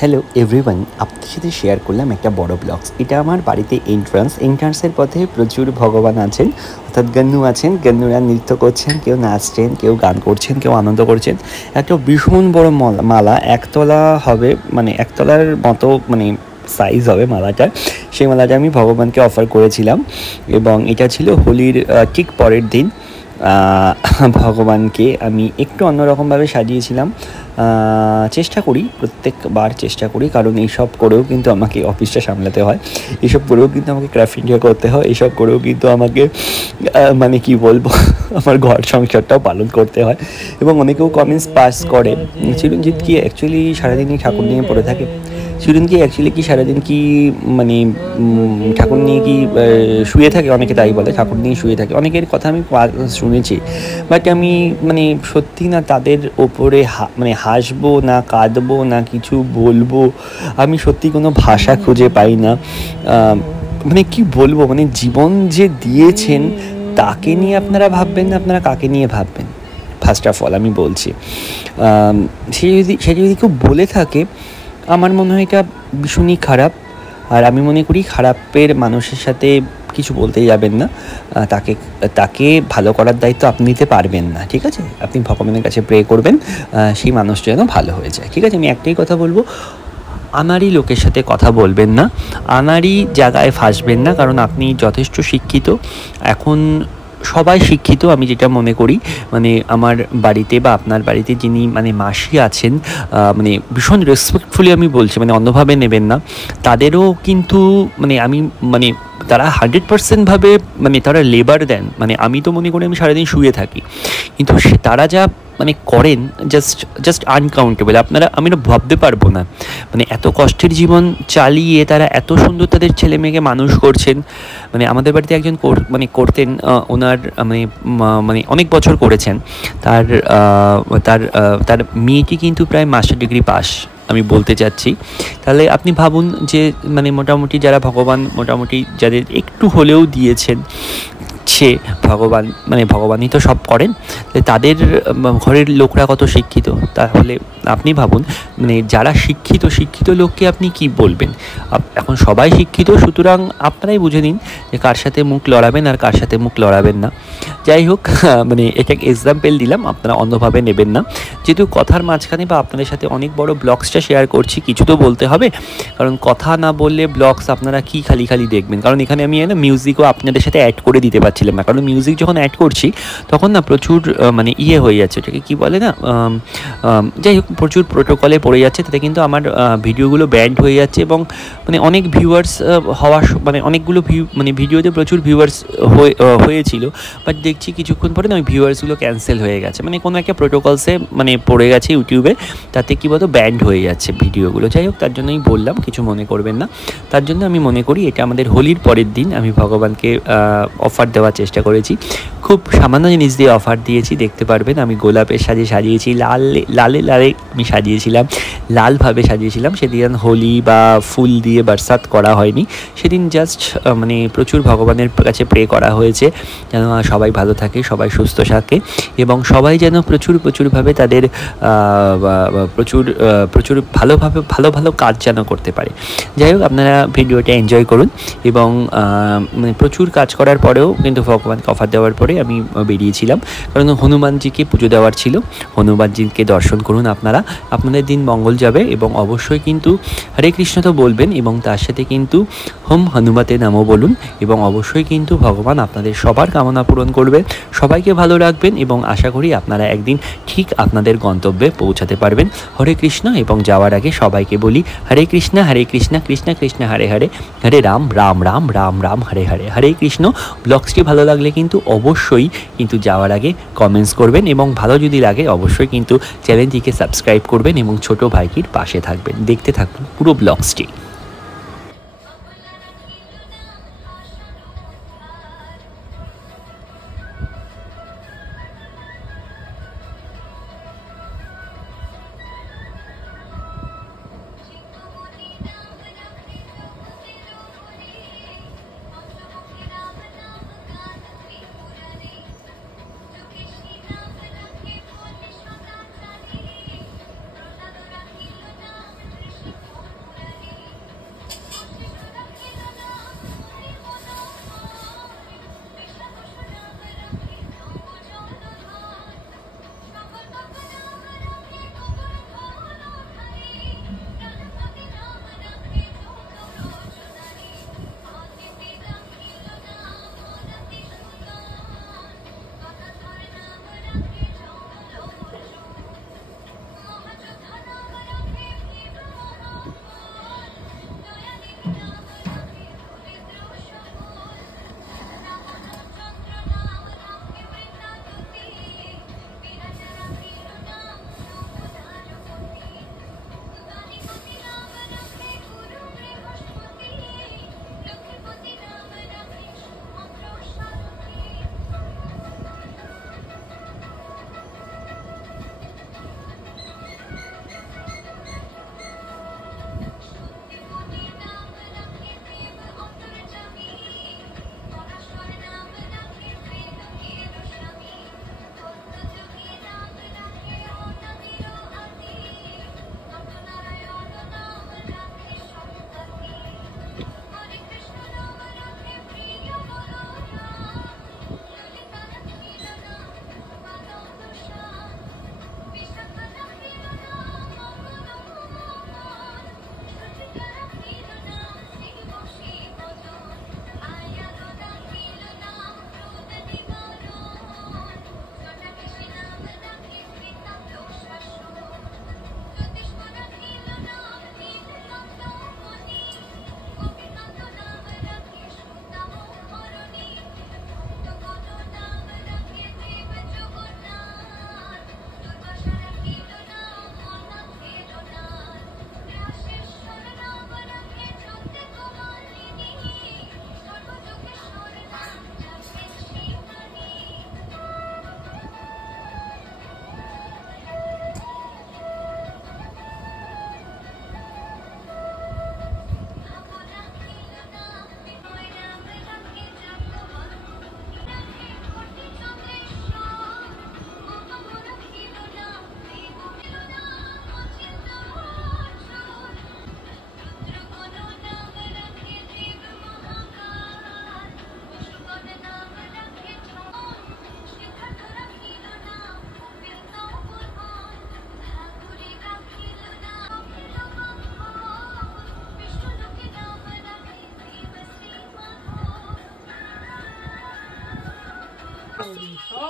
Hello everyone, আপনাদের সাথে share করলাম একটা বড় ব্লগস। এটা আমার বাড়িতে এন্ট্রান্সের পথে প্রচুর ভগবান আছেন, অর্থাৎ গন্নু আছেন। গন্নুরা নৃত্য করছেন, কেউ নাচছেন, কেউ গান করছেন, কেউ আনন্দ করছেন। একটা ভীষণ বড় মালা, একতলা হবে, মানে একতলার মতো মানে সাইজ হবে মালাটার। সেই মালাটা আমি ভগবানকে অফার করেছিলাম এবং এটা ছিল হোলির ঠিক পরের দিন। ভগবানকে আমি একটু অন্যরকমভাবে সাজিয়েছিলাম। প্রত্যেকবার চেষ্টা করি, কারণ এইসব করেও কিন্তু আমাকে অফিসটা সামলাতে হয়, এইসব করেও কিন্তু আমাকে ক্রাফট ইন্ডিয়া করতে হয়, এইসব করেও কিন্তু আমাকে মানে কি বলবো আমার ঘর সংসারটাও পালন করতে হয়। এবং অনেকেও কমেন্টস পাস করে, চিরঞ্জিত কি অ্যাকচুয়ালি সারাদিনই ঠাকুর নিয়ে পড়ে থাকে? চিরঞ্জিত অ্যাকচুয়ালি কি সারাদিন কি মানে ঠাকুর নিয়ে কি শুয়ে থাকে? অনেকে তাই বলে, ঠাকুর নিয়ে শুয়ে থাকে। অনেকের কথা আমি শুনেছি, বাট আমি মানে সত্যি না তাদের ওপরে মানে হাসবো না কাঁদবো না কিছু বলবো, আমি সত্যি কোনো ভাষা খুঁজে পাই না। মানে কি বলবো, মানে জীবন যে দিয়েছেন তাকে নিয়ে আপনারা ভাববেন না, আপনারা কাকে নিয়ে ভাববেন? ফার্স্ট অফ অল আমি বলছি, সে যদি কেউ বলে থাকে, আমার মনে হয় এটা ভীষণই খারাপ। আর আমি মনে করি খারাপের মানুষের সাথে কিছু বলতেই যাবেন না। তাকে ভালো করার দায়িত্ব আপনি নিতে পারবেন না, ঠিক আছে? আপনি ভগবানের কাছে প্রে করবেন সেই মানুষটা যেন ভালো হয়ে যায়, ঠিক আছে? আমি একটাই কথা বলবো, আনাড়ি লোকের সাথে কথা বলবেন না, আনাড়ি জায়গায় ফাঁসবেন না, কারণ আপনি যথেষ্ট শিক্ষিত। এখন সবাই শিক্ষিত, আমি যেটা মনে করি। মানে আমার বাড়িতে বা আপনার বাড়িতে যিনি মানে মাসি আছেন, মানে ভীষণ রেসপেক্টফুলি আমি বলছি, মানে অন্যভাবে নেবেন না। তাদেরও কিন্তু মানে আমি মানে তারা 100% মানে তারা লেবার দেন। মানে আমি তো মনে করি আমি সারাদিন শুয়ে থাকি, কিন্তু তারা যা মানে করেন জাস্ট আনকাউন্টেবল। আমি না ভাবতে পারবো না, মানে এত কষ্টের জীবন চালিয়ে তারা এত সুন্দর তাদের ছেলে মেয়েকে মানুষ করছেন। মানে আমাদের বাড়িতে একজন করতেন, ওনার মানে অনেক বছর করেছেন। তার তার তার মেয়েটি কিন্তু প্রায় মাস্টার ডিগ্রি পাস, আমি বলতে চাচ্ছি। তাহলে আপনি ভাবুন যে মানে মোটামুটি যারা ভগবান মোটামুটি যাদের একটু হলেও দিয়েছেন, সে ভগবানই তো সব করেন, তাদের ঘরের লোকরা কত শিক্ষিত। তাহলে আপনি ভাবুন, মানে যারা শিক্ষিত লোককে আপনি কি বলবেন? এখন সবাই শিক্ষিত, সুতরাং আপনারাই বুঝে নিন যে কার সাথে মুখ লড়াবেন আর কার সাথে মুখ লড়াবেন না। যাই হোক, মানে এটা এক্সাম্পল দিলাম, আপনারা অন্যভাবে নেবেন না। যেহেতু কথার মাঝখানে বা আপনাদের সাথে অনেক বড় ব্লগসটা শেয়ার করছি, কিছু তো বলতে হবে, কারণ কথা না বললে ব্লগস আপনারা কি খালি দেখবেন? কারণ এখানে আমি মিউজিকও আপনাদের সাথে অ্যাড করে দিতে পারছিলাম না, কারণ মিউজিক যখন অ্যাড করছি তখন না প্রচুর মানে হয়ে যাচ্ছে, ওটাকে কী বলে না, যাই হোক, প্রচুর প্রোটোকলে পড়ে যাচ্ছে, তাতে কিন্তু আমার ভিডিওগুলো ব্যান্ড হয়ে যাচ্ছে। এবং মানে অনেক ভিউয়ার্স মানে অনেকগুলো ভিডিওতে প্রচুর ভিউয়ার্স হয়েছিল, বাট দেখছি কিছুক্ষণ পরে না ওই ভিউয়ার্সগুলো ক্যান্সেল হয়ে গেছে, মানে কোনো একটা প্রোটোকলসে মানে পড়ে গেছে ইউটিউবে, তাতে কী বলতো ব্যান্ড হয়ে যাচ্ছে ভিডিওগুলো। যাই হোক, তার জন্যই বললাম, কিছু মনে করবেন না। তার জন্য আমি মনে করি এটা আমাদের হোলির পরের দিন আমি ভগবানকে অফার দেওয়ার চেষ্টা করেছি। খুব সামান্য জিনিস দিয়ে অফার দিয়েছি, দেখতে পারবেন। আমি গোলাপের সাজিয়েছি, লালে আমি সাজিয়েছিলাম, লালভাবে সাজিয়েছিলাম। সেদিন হোলি বা ফুল দিয়ে বরসাত করা হয়নি, সেদিন জাস্ট মানে প্রচুর ভগবানের কাছে প্রে করা হয়েছে যেন সবাই ভালো থাকে, সবাই সুস্থ থাকে, এবং সবাই যেন প্রচুরভাবে তাদের প্রচুর ভালো কাজ যেন করতে পারে। যাই হোক, আপনারা ভিডিওটা এনজয় করুন। এবং মানে প্রচুর কাজ করার পরেও কিন্তু ভগবানকে অফার দেওয়ার পরে আমি বেরিয়েছিলাম, কারণ হনুমানজিকে পুজো দেওয়ার ছিল। হনুমানজিকে দর্শন করুন, আপনাদের দিন মঙ্গল যাবে। এবং অবশ্যই কিন্তু হরে কৃষ্ণ তো বলবেন, এবং তার সাথে কিন্তু হোম হনুমতে নমো বলুন। এবং অবশ্যই কিন্তু ভগবান আপনাদের সবার কামনা পূরণ করবেন, সবাইকে ভালো রাখবেন, এবং আশা করি আপনারা একদিন ঠিক আপনাদের গন্তব্যে পৌঁছাতে পারবেন। হরে কৃষ্ণ। এবং যাওয়ার আগে সবাইকে বলি, হরে কৃষ্ণ কৃষ্ণ কৃষ্ণ হরে হরে, হরে রাম রাম রাম রাম রাম হরে হরে, হরে কৃষ্ণ। ব্লগসটি ভালো লাগলে কিন্তু অবশ্যই কিন্তু যাওয়ার আগে কমেন্টস করবেন, এবং ভালো যদি লাগে অবশ্যই কিন্তু চ্যানেলটিকে সাবস্ক্রাইব করবেন, এবং ছোটো ভাইটির পাশে থাকবেন। দেখতে থাকুন পুরো ব্লগসটি।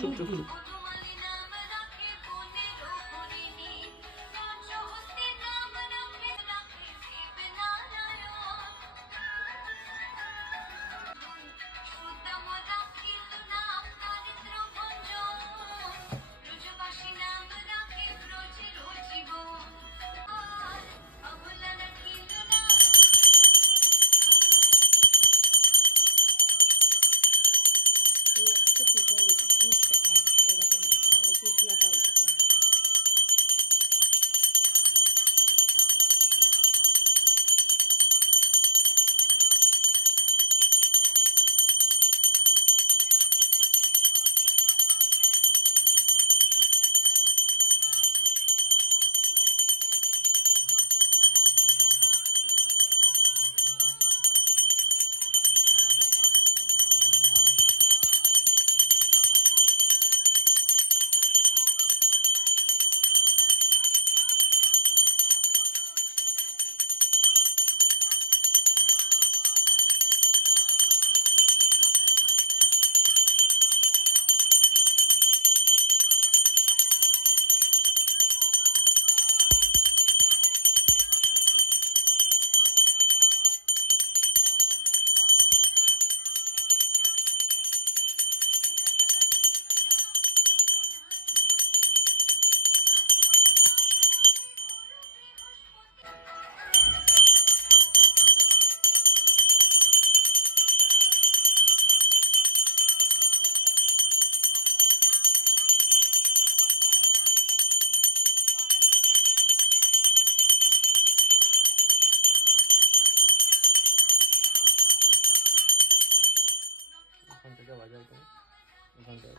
চুপ চুপ চুপ। ওখান থেকে বাজাও তুমি, ওখান থেকে